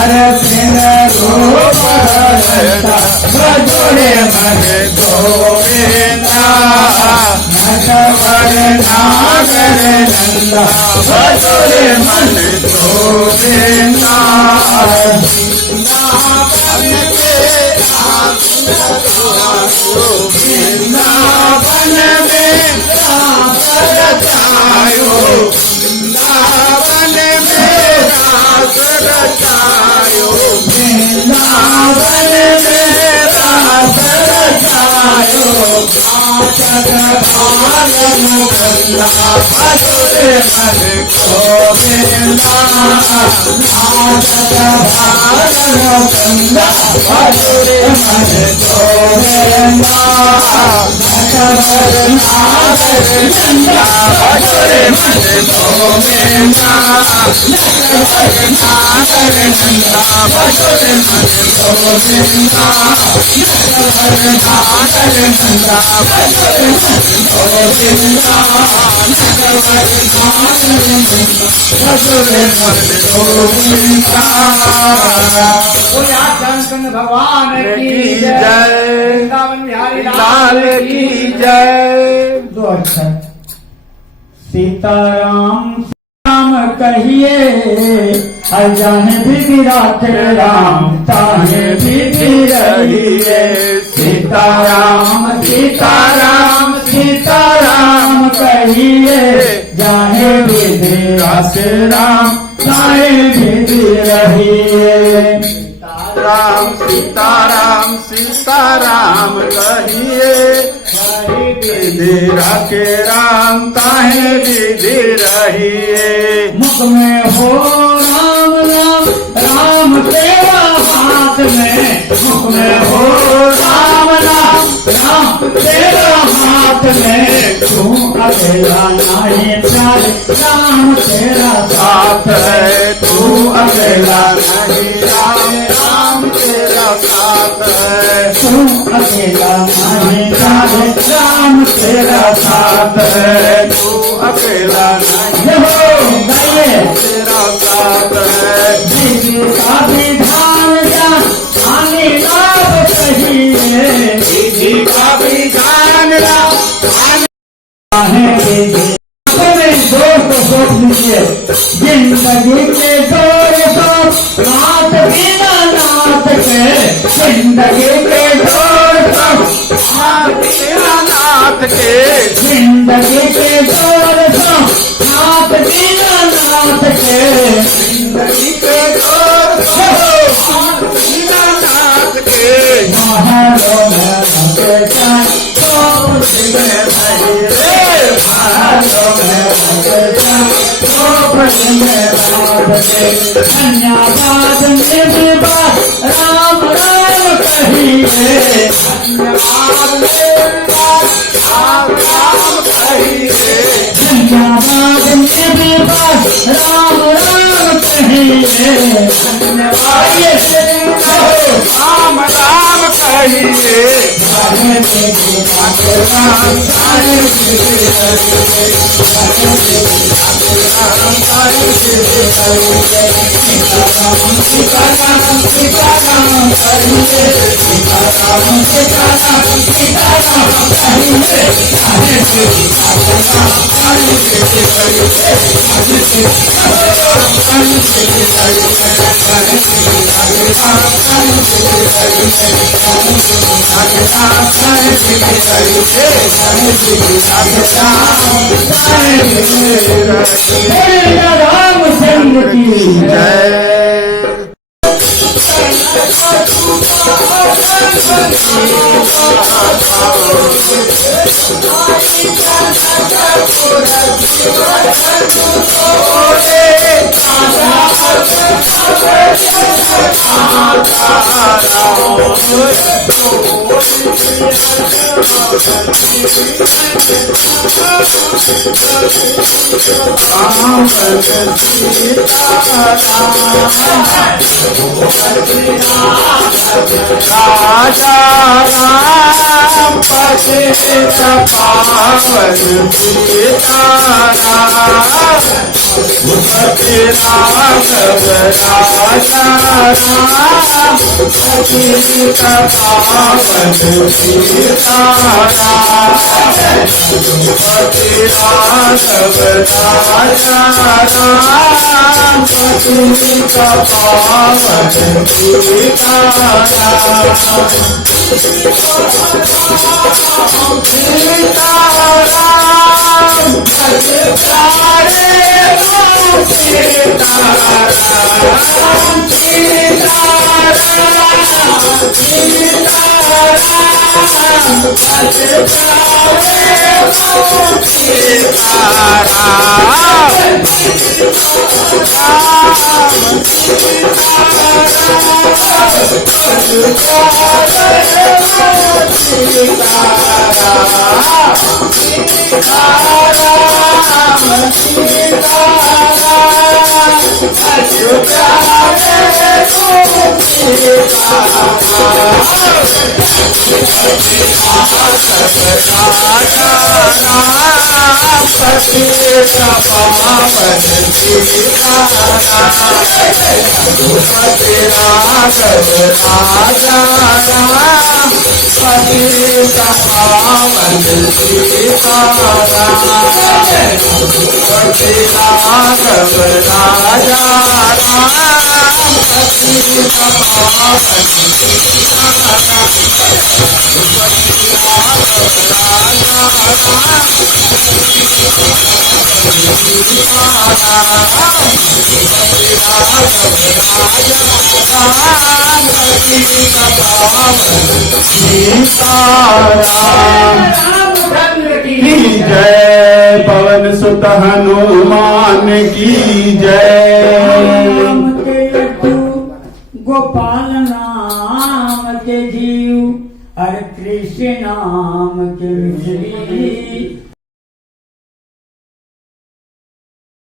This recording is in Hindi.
नरसिंह रूप धरता भजोरे मन गोविंदा नटवर नागर नंदा भजोरे मन गोविंदा वृंदावन में रास रचायो वृंदावन में रास रचायो वृंदावन में रास रचायो पालन गंगा भजोरे मन गोविंदा पालन गंगा भजोरे मन गोविंदा नटवर नागर नंदा भजोरे मन गोविंदा नटवर नागर नंदा भजोरे मन गोविंदा नटवर नागर नंदा भजोरे मन गोविंदा नटवर नागर नंदा भजोरे मन गोविंदा। भगवान की जय, वृंदावन बिहारी लाल की जय। दो अक्षर सीताराम राम कहिए अजान भी राखे राम ताहे भी रहिए सीताराम सीताराम सीताराम कहिए जाने विधि रासे राम ताहे भी रहिए राम सीताराम सीताराम कहिए विधि राखे राम ताहे विधि रहिए मुख में हो राम राम राम तेरा हाथ में मुख में हो राम राम राम तेरा हाथ में तू अकेला नहीं प्यारे राम तेरा साथ है तू अकेला नहीं राम तेरा साथ है तू अकेला नहीं राम तेरा साथ है तू अकेला नहीं तेरा साथ है दीदी का विधान जा आने लाभ कहिए दीदी का विधान दोस्त सोच लीजिए जिंदगी के दौर तो नाथ बिना नाथ के जिंदगी के दौर तो नाथ बिना नाथ के जिंदगी के दौर तो नाथ बिना नाथ के जिंदगी के दौर तो नाथ बिना नाथ के महारों में चार तो में धन्यवाद मेरी बात राम राम कहिए धन्यवाद राम राम कहिए धन्यवाद मेरी बात राम राम कहिए धन्यवाद राम राम कहिए रामचंद्र की जय। राम सीता राजा राम पतित पावन सीताराम पति राघव राजा राम पतित पावन सीताराम पति राघव राजा राम पतित पावन की जय। पवन सुत हनुमान की जय। राम के लड्डू गोपाल नाम के जीव, हर कृष्ण नाम के मिश्री।